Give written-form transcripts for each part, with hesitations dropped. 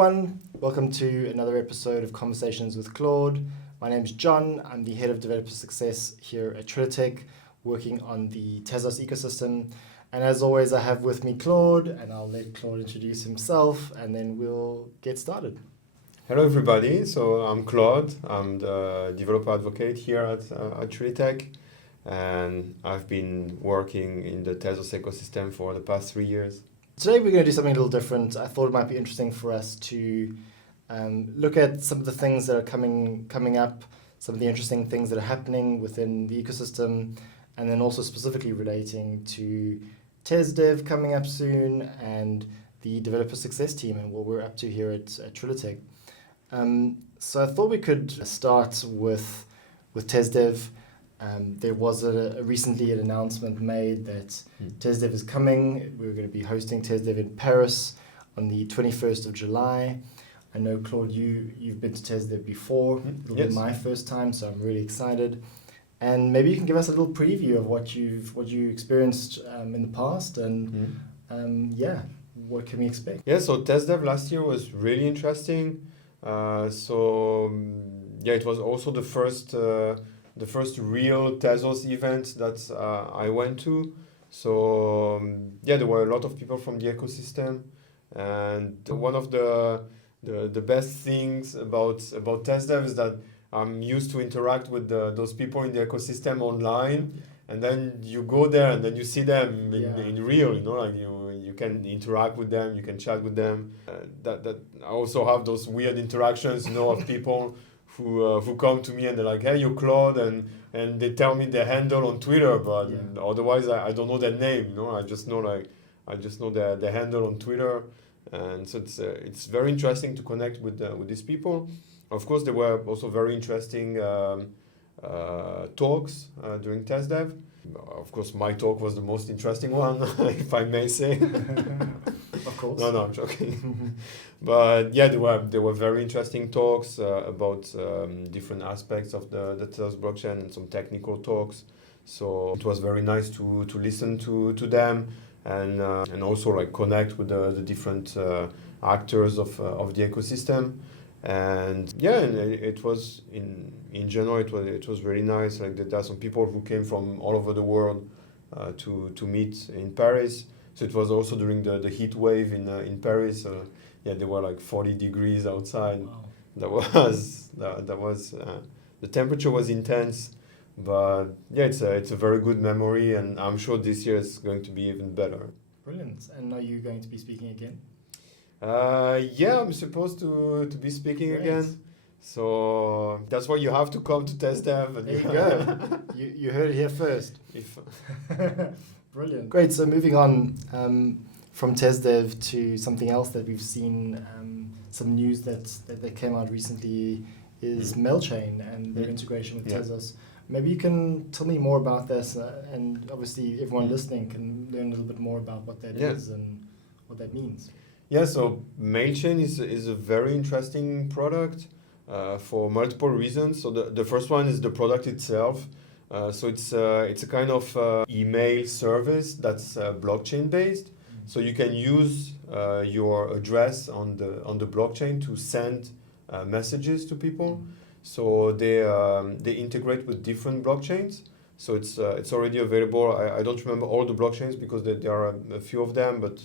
everyone, welcome to another episode of Conversations with Claude. My name's John, I'm the Head of Developer Success here at Trilitech, working on the Tezos ecosystem. And as always, I have with me Claude, and I'll let Claude introduce himself, and then we'll get started. Hello everybody, so I'm Claude, I'm the developer advocate here at Trilitech, and I've been working in the Tezos ecosystem for the past 3 years. Today we're going to do something a little different. I thought it might be interesting for us to look at some of the things that are coming up, some of the interesting things that are happening within the ecosystem, and then also specifically relating to TezDev coming up soon and the developer success team and what we're up to here at Trilitech. So I thought we could start with TezDev. There was recently an announcement made that TezDev is coming. We're going to be hosting TezDev in Paris on the 21st of July. I know, Claude, you've been to TezDev before. It'll be my first time, so I'm really excited. And maybe you can give us a little preview of what you experienced in the past, and what can we expect? Yeah, so TezDev last year was really interesting. It was also the first real Tezos event that I went to. So there were a lot of people from the ecosystem, and one of the best things about TezDev is that I'm used to interact with those people in the ecosystem online, and then you go there and then you see them in real. You can interact with them, you can chat with them. That I also have those weird interactions, of people who come to me and they're like, "Hey, you're Claude," and they tell me their handle on Twitter, but otherwise I don't know their name. I just know their handle on Twitter, and so it's very interesting to connect with these people. Of course, there were also very interesting talks during TezDev. Of course, my talk was the most interesting one, if I may say. Of course. No, I'm joking. But there were very interesting talks about different aspects of the Tezos blockchain and some technical talks. So it was very nice to listen to them and also connect with the different actors of the ecosystem. And it was in general it was very nice. There are some people who came from all over the world to meet in Paris. So it was also during the heat wave in Paris. There were 40 degrees outside. Wow. That was the temperature was intense, but it's a very good memory, and I'm sure this year is going to be even better. Brilliant. And are you going to be speaking again? I'm supposed to be speaking again. So that's why you have to come to TezDev. There you go. You heard it here first. Brilliant. Great. So moving on from TezDev to something else that we've seen, some news that came out recently is Mailchain and their integration with Tezos. Maybe you can tell me more about this, and obviously everyone listening can learn a little bit more about what that is and what that means. Yeah, so Mailchain is a very interesting product for multiple reasons. So the first one is the product itself. So it's a kind of email service that's blockchain based. So you can use your address on the blockchain to send messages to people. So they integrate with different blockchains. So it's already available. I don't remember all the blockchains because there are a few of them, but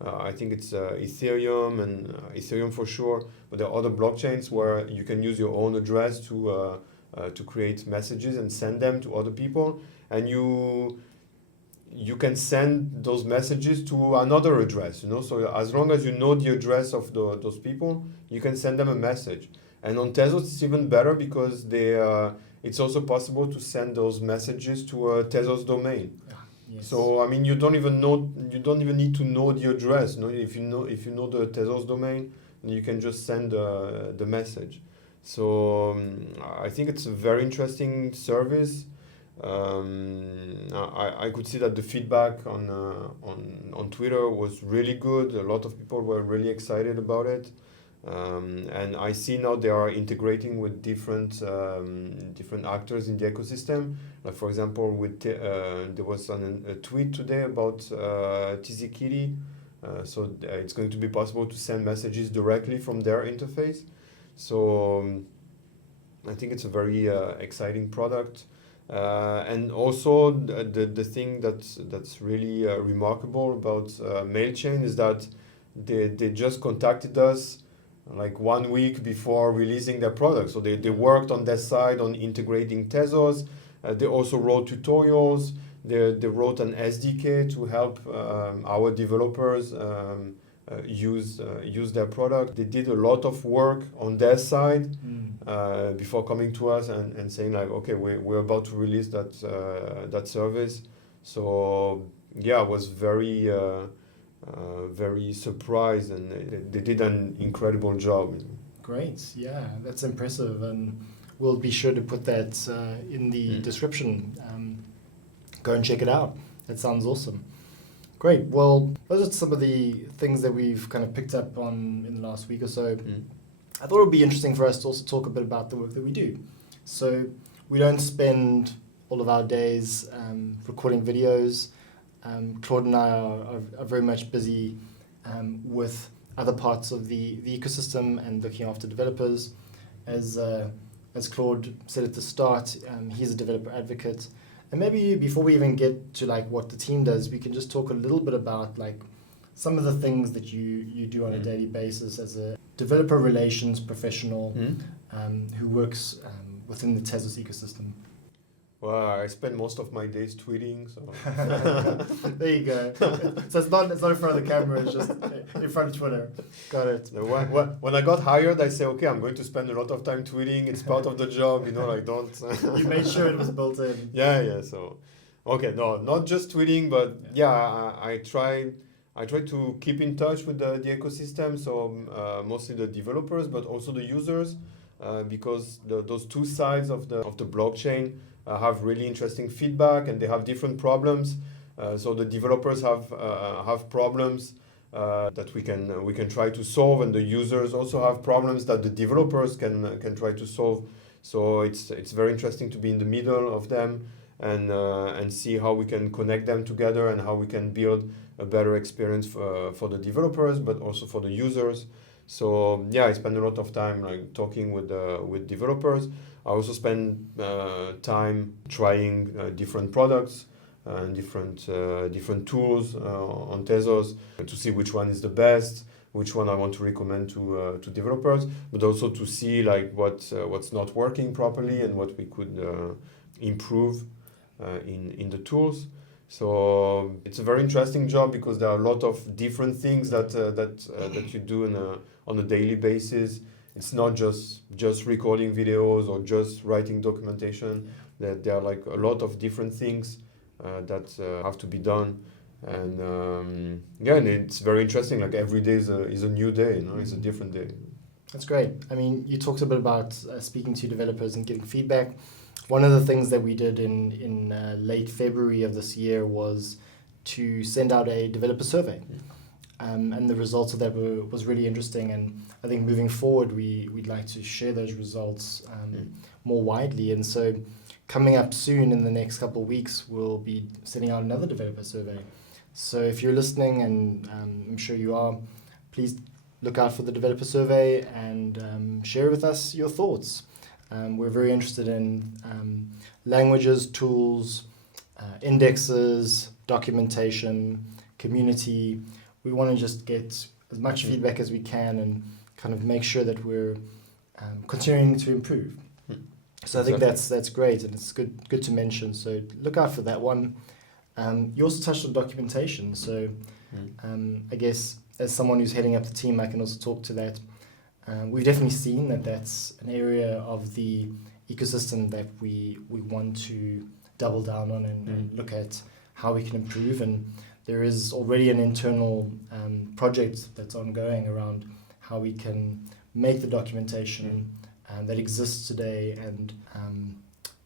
I think it's Ethereum and Ethereum for sure. But there are other blockchains where you can use your own address to create messages and send them to other people, and you can send those messages to another address. So as long as you know the address of those people, you can send them a message. And on Tezos, it's even better because it's also possible to send those messages to a Tezos domain. Yes. So you don't even need to know the address. If you know the Tezos domain, then you can just send the message. So I think it's a very interesting service. I could see that the feedback on Twitter was really good. A lot of people were really excited about it. And I see now they are integrating with different actors in the ecosystem. Like for example, there was a tweet today about TZKitty, So it's going to be possible to send messages directly from their interface. So I think it's a very exciting product. And also the thing that's really remarkable about MailChain is that they just contacted us like 1 week before releasing their product. So they worked on their side on integrating Tezos. They also wrote tutorials. They wrote an SDK to help our developers use their product. They did a lot of work on their side before coming to us and saying like, okay, we're about to release that service. So yeah, I was very surprised, and they did an incredible job. Great, yeah, that's impressive, and we'll be sure to put that in the description. Go and check it out. That sounds awesome. Great. Well, those are some of the things that we've kind of picked up on in the last week or so. I thought it would be interesting for us to also talk a bit about the work that we do. So we don't spend all of our days recording videos. Claude and I are very much busy with other parts of the ecosystem and looking after developers. As Claude said at the start, he's a developer advocate. And maybe before we even get to like what the team does, we can just talk a little bit about like some of the things that you do on a daily basis as a developer relations professional who works within the Tezos ecosystem. Well, I spend most of my days tweeting, so there you go. So it's not in front of the camera; it's just in front of Twitter. Got it. When I got hired, I said, okay, I'm going to spend a lot of time tweeting. It's part of the job, like don't. You made sure it was built in. Yeah. So, okay, no, not just tweeting, but I try to keep in touch with the ecosystem. So mostly the developers, but also the users, because those two sides of the blockchain have really interesting feedback, and they have different problems. So the developers have problems that we can try to solve, and the users also have problems that the developers can try to solve. So it's very interesting to be in the middle of them and see how we can connect them together and how we can build a better experience for the developers, but also for the users. So I spend a lot of time like talking with developers. I also spend time trying different products and different tools on Tezos to see which one is the best, which one I want to recommend to developers, but also to see like what's not working properly and what we could improve in the tools. So it's a very interesting job because there are a lot of different things that you do on a daily basis. It's not just recording videos or just writing documentation. There are like a lot of different things that have to be done, and and it's very interesting. Like every day is a new day. It's a different day. That's great. I mean, you talked a bit about speaking to developers and getting feedback. One of the things that we did in late February of this year was to send out a developer survey. And the results of that was really interesting, and I think moving forward we'd like to share those results more widely. And so coming up soon in the next couple of weeks, we'll be sending out another developer survey. So if you're listening, and I'm sure you are, please look out for the developer survey and share with us your thoughts. We're very interested in languages, tools, indexes, documentation, community. We want to just get as much feedback as we can and kind of make sure that we're continuing to improve. So I think that's great, and it's good to mention. So look out for that one. You also touched on documentation. So I guess as someone who's heading up the team, I can also talk to that. We've definitely seen that that's an area of the ecosystem that we want to double down on and look at how we can improve. And there is already an internal project that's ongoing around how we can make the documentation that exists today and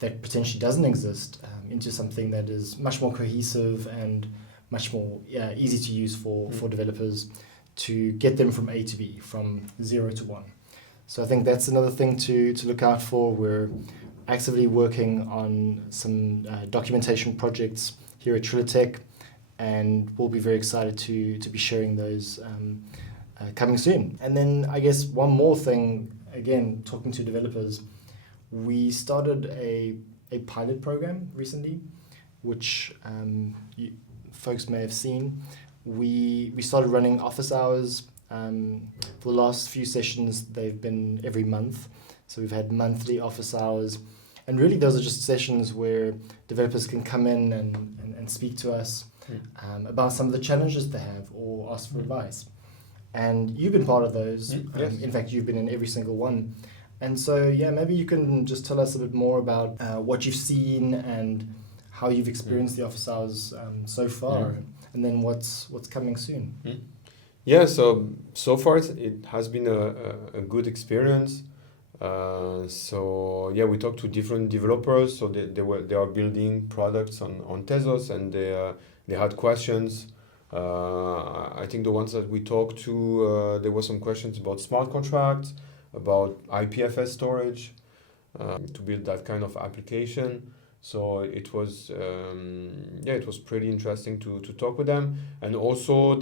that potentially doesn't exist into something that is much more cohesive and much more easy to use for developers, to get them from A to B, from 0 to 1. So I think that's another thing to look out for. We're actively working on some documentation projects here at Trilitech, and we'll be very excited to be sharing those coming soon. And then I guess one more thing, again, talking to developers, we started a pilot program recently, which folks may have seen. We started running office hours. For the last few sessions, they've been every month. So we've had monthly office hours. And really, those are just sessions where developers can come in and speak to us about some of the challenges they have or ask for advice. And you've been part of those. Yes. In fact, you've been in every single one. And so, yeah, maybe you can just tell us a bit more about what you've seen and how you've experienced the office hours so far, and then what's coming soon. Yeah, so far it has been a good experience. So yeah, we talked to different developers. So they are building products on Tezos, and they had questions. I think the ones that we talked to, there were some questions about smart contracts, about IPFS storage, to build that kind of application. So it was pretty interesting to talk with them. And also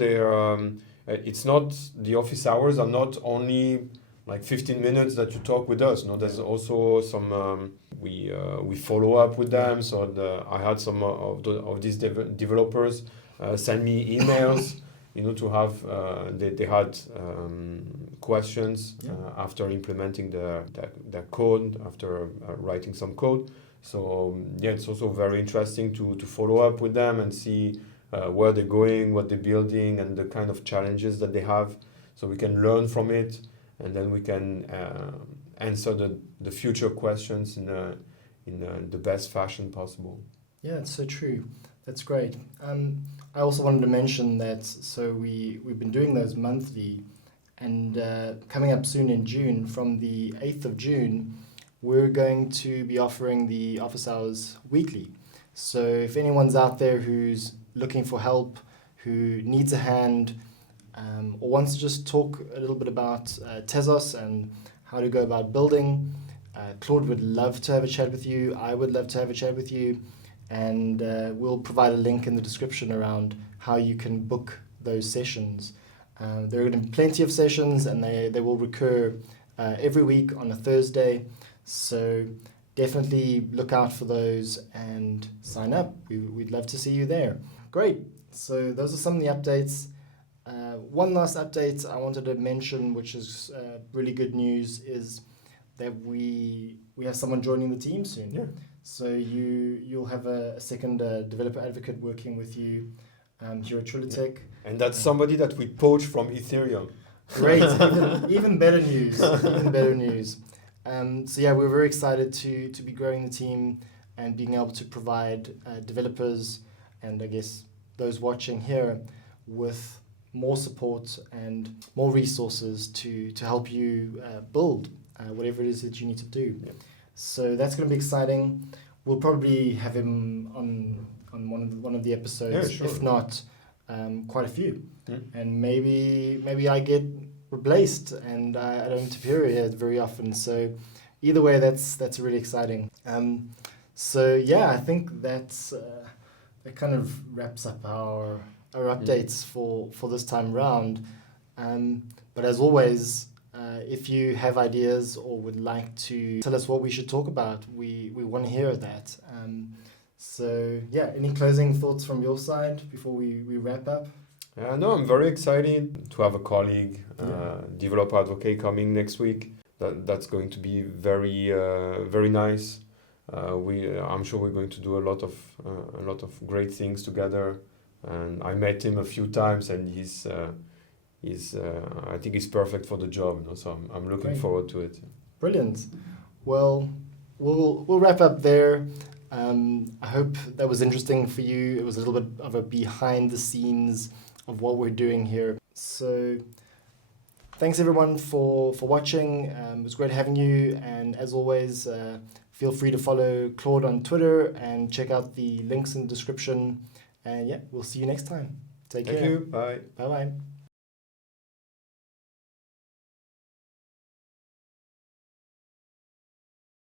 it's not, the office hours are not only like 15 minutes that you talk with us. No, there's also some we follow up with them. So I had some of these developers send me emails, to have they had questions after implementing the code, after writing some code. So yeah, it's also very interesting to follow up with them and see where they're going, what they're building, and the kind of challenges that they have, so we can learn from it, and then we can answer the future questions in the best fashion possible. Yeah, it's so true. That's great. I also wanted to mention that, so we've been doing those monthly, and coming up soon in June, from the 8th of June, we're going to be offering the office hours weekly. So if anyone's out there who's looking for help, who needs a hand, or wants to just talk a little bit about Tezos and how to go about building, Claude would love to have a chat with you. I would love to have a chat with you. And we'll provide a link in the description around how you can book those sessions. There are going to be plenty of sessions, and they will recur every week on a Thursday. So definitely look out for those and sign up. We'd love to see you there. Great. So those are some of the updates. One last update I wanted to mention, which is really good news, is that we have someone joining the team soon. Yeah. So you'll have a second developer advocate working with you here at Trilitech. And that's somebody that we poached from Ethereum. Great, even better news. Even better news. So yeah, we're very excited to be growing the team and being able to provide developers and I guess those watching here with more support and more resources to help you build whatever it is that you need to do. Yeah. So that's going to be exciting. We'll probably have him on one of the episodes, yeah, sure. If not quite a few. And maybe I get replaced and I don't appear here very often. So either way, that's really exciting. So yeah, I think that kind of wraps up our updates for this time round. But as always, if you have ideas or would like to tell us what we should talk about, we want to hear that. So yeah, any closing thoughts from your side before we wrap up? No, I'm very excited to have a colleague, developer advocate, coming next week. That's going to be very very nice. I'm sure we're going to do a lot of great things together. And I met him a few times, and he's I think he's perfect for the job. So I'm looking forward to it. Brilliant. Well, we'll wrap up there. I hope that was interesting for you. It was a little bit of a behind the scenes of what we're doing here. So thanks everyone for watching. It was great having you. And as always, feel free to follow Claude on Twitter and check out the links in the description. And yeah, we'll see you next time. Take care. Thank you. Bye. Bye-bye.